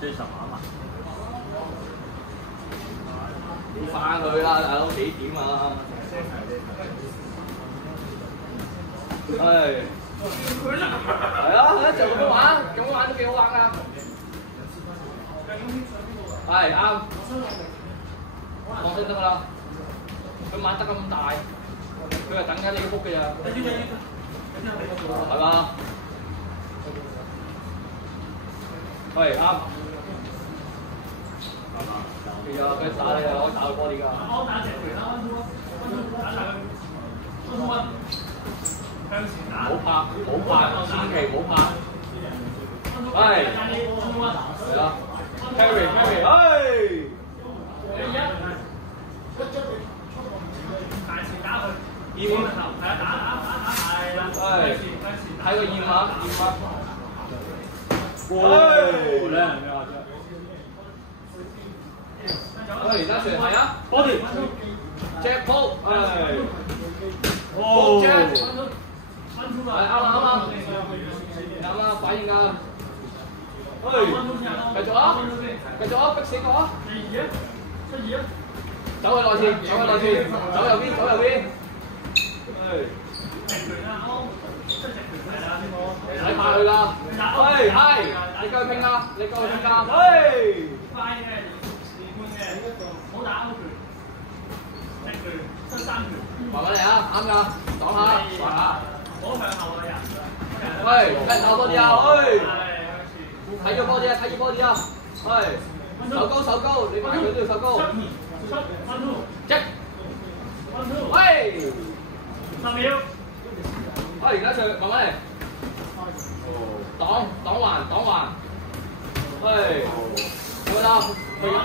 最十碼嘛。要翻佢啦，大佬幾點啊？係。係啊，就咁樣玩，咁樣玩都幾好玩㗎。係啱。放心得㗎啦。佢玩得咁大，佢係等緊你個福嘅咋。係嘛？係啱。係啊，佢打你啊，我打佢波啲㗎。我打隻拳啦，打曬佢。向前打。唔好拍，千祈唔好拍。係。係啊。carry，哎！大前打佢。驗。係啊，打係啦。係。睇個驗下。喂！靚啊！喂，而家傳係啊 ，body Jack Paul， 係，哦 Jack， 係啱啦，反應㗎，繼續啊，逼死我啊！走去內線，走右邊，係，唔使怕佢㗎，喂，係，你夠佢拼㗎，喂！好打勾拳，踢拳，伸三拳。慢慢嚟啊，啱㗎，擋下，滑下。唔好向後嘅人。喂，睇手多啲啊，喂。睇住波啲啊，喂。手高，你睇佢都要手高。一。喂。10秒。而家上，慢慢嚟。擋環。喂。好啦，去緊啦。